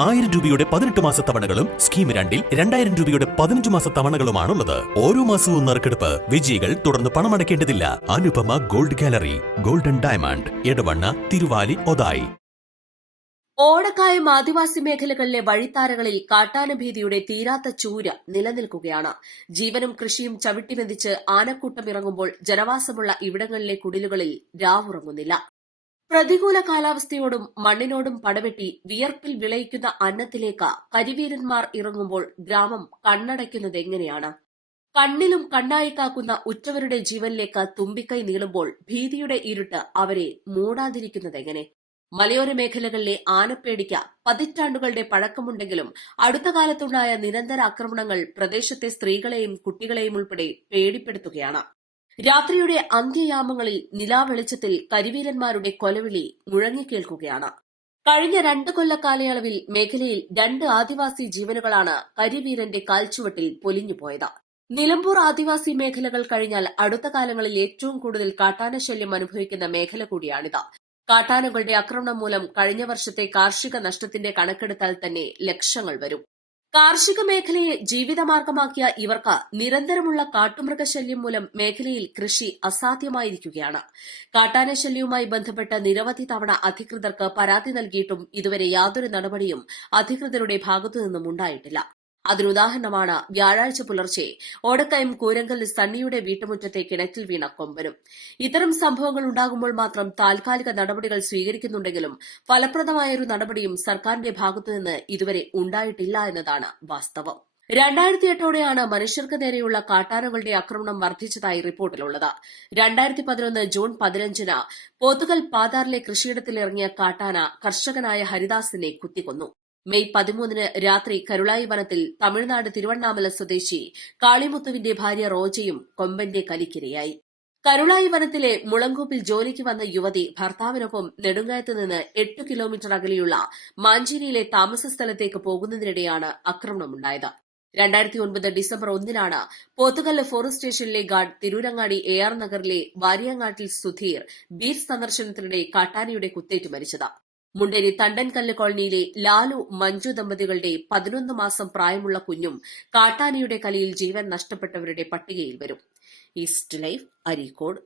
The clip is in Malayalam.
1000 രൂപയുടെ 18 മാസ തവണകളും സ്കീം 2-ൽ 2000 രൂപയുടെ 15 മാസ തവണകളുമാണുള്ളത്. ഓരോ മാസവും നറുക്കെടുപ്പ്. വിജയികൾ തുടർന്ന് പണമടയ്ക്കേണ്ടതില്ല. Anupama gold gallery, golden diamond, Edavanna, Thiruvali, Othayi. Odakkayam ആദിവാസി മേഖലകളിലെ വഴിത്താരകളിൽ കാട്ടാനഭീതിയുടെ തീരാത്ത ചൂര നിലനിൽക്കുകയാണ്. ജീവനും കൃഷിയും ചവിട്ടിമെതിച്ച് ആനക്കൂട്ടം ഇറങ്ങുമ്പോൾ ജനവാസമുള്ള ഇവിടങ്ങളിലെ കുടിലുകളിൽ രാവുറങ്ങുന്നില്ല. പ്രതികൂല കാലാവസ്ഥയോടും മണ്ണിനോടും പടവെട്ടി വിയർപ്പിൽ വിളയിക്കുന്ന അന്നത്തിലേക്ക് കരിവീരന്മാർ ഇറങ്ങുമ്പോൾ ഗ്രാമം കണ്ണടയ്ക്കുന്നതെങ്ങനെയാണ്? കണ്ണിലും കണ്ണായി കാക്കുന്ന ഉറ്റവരുടെ ജീവനിലേക്ക് തുമ്പിക്കൈ നീളുമ്പോൾ ഭീതിയുടെ ഇരുട്ട് അവരെ മൂടാതിരിക്കുന്നതെങ്ങനെ? മലയോര മേഖലകളിലെ ആനപ്പേടിക്ക് പതിറ്റാണ്ടുകളുടെ പഴക്കമുണ്ടെങ്കിലും അടുത്ത കാലത്തുണ്ടായ നിരന്തര ആക്രമണങ്ങൾ പ്രദേശത്തെ സ്ത്രീകളെയും കുട്ടികളെയും ഉൾപ്പെടെ പേടിപ്പെടുത്തുകയാണ്. രാത്രിയുടെ അന്ത്യയാമങ്ങളിൽ നിലാവെളിച്ചത്തിൽ കരിവീരന്മാരുടെ കൊലവിളി മുഴങ്ങിക്കേൾക്കുകയാണ്. കഴിഞ്ഞ 2 കൊല്ല കാലയളവിൽ മേഖലയിൽ 2 ആദിവാസി ജീവനുകളാണ് കരിവീരന്റെ കാൽച്ചുവട്ടിൽ പൊലിഞ്ഞുപോയത്. നിലമ്പൂർ ആദിവാസി മേഖലകൾ കഴിഞ്ഞാൽ അടുത്ത കാലങ്ങളിൽ ഏറ്റവും കൂടുതൽ കാട്ടാനശല്യം അനുഭവിക്കുന്ന മേഖല കൂടിയാണിത്. കാട്ടാനകളുടെ ആക്രമണം മൂലം കഴിഞ്ഞ വർഷത്തെ കാർഷിക നഷ്ടത്തിന്റെ കണക്കെടുത്താൽ തന്നെ ലക്ഷങ്ങൾ വരും. കാർഷിക മേഖലയെ ജീവിതമാർഗമാക്കിയ ഇവർക്ക് നിരന്തരമുള്ള കാട്ടുമൃഗശല്യം മൂലം മേഖലയിൽ കൃഷി അസാധ്യമായിരിക്കുകയാണ്. കാട്ടാനശല്യവുമായി ബന്ധപ്പെട്ട് നിരവധി തവണ അധികൃതർക്ക് പരാതി നൽകിയിട്ടും ഇതുവരെ യാതൊരു നടപടിയും അധികൃതരുടെ ഭാഗത്തുനിന്നും ഉണ്ടായിട്ടില്ല. അതിനുദാഹരണമാണ് വ്യാഴാഴ്ച പുലർച്ചെ ഓടക്കയം കൂരങ്കൽ സണ്ണിയുടെ വീട്ടുമുറ്റത്തെ കിണറ്റിൽ വീണ കൊമ്പനും. ഇത്തരം സംഭവങ്ങൾ ഉണ്ടാകുമ്പോൾ മാത്രം താൽക്കാലിക നടപടികൾ സ്വീകരിക്കുന്നുണ്ടെങ്കിലും ഫലപ്രദമായൊരു നടപടിയും സർക്കാരിന്റെ ഭാഗത്തുനിന്ന് ഇതുവരെ ഉണ്ടായിട്ടില്ല എന്നതാണ് വാസ്തവം. 2008ഓടെയാണ് മനുഷ്യർക്ക് നേരെയുള്ള കാട്ടാനകളുടെ ആക്രമണം വർദ്ധിച്ചതായി റിപ്പോർട്ടിലുള്ളത്. 2011 ജൂൺ 15-ന് പോത്തുകൽ പാതാറിലെ കൃഷിയിടത്തിലിറങ്ങിയ കാട്ടാന കർഷകനായ ഹരിദാസിനെ കുത്തിക്കൊന്നു. മെയ് 13-ന് രാത്രി കരുളായി വനത്തിൽ തമിഴ്നാട് തിരുവണ്ണാമല സ്വദേശി കാളിമുത്തുവിന്റെ ഭാര്യ റോജയും കൊമ്പന്റെ കലിക്കിരയായി. കരുളായി വനത്തിലെ മുളങ്കൂപ്പിൽ ജോലിക്ക് വന്ന യുവതി ഭർത്താവിനൊപ്പം നെടുങ്കയത്ത് നിന്ന് 8 കിലോമീറ്റർ അകലെയുള്ള മാഞ്ചേരിയിലെ താമസ സ്ഥലത്തേക്ക് പോകുന്നതിനിടെയാണ് ആക്രമണമുണ്ടായത്. 2009 ഡിസംബർ 1-നാണ് പോത്തുകല്ല് ഫോറസ്റ്റ് സ്റ്റേഷനിലെ ഗാർഡ് തിരൂരങ്ങാടി AR നഗറിലെ വാരിയങ്ങാട്ടിൽ സുധീർ ബീഫ് സന്ദർശനത്തിനിടെ കാട്ടാനയുടെ കുത്തേറ്റ് മരിച്ചത്. മുണ്ടേരി തണ്ടൻകല്ല് കോളനിയിലെ ലാലു മഞ്ജു ദമ്പതികളുടെ 11 മാസം പ്രായമുള്ള കുഞ്ഞും കാട്ടാനയുടെ കലിയിൽ ജീവൻ നഷ്ടപ്പെട്ടവരുടെ പട്ടികയിൽ വരും. East live, Areekode.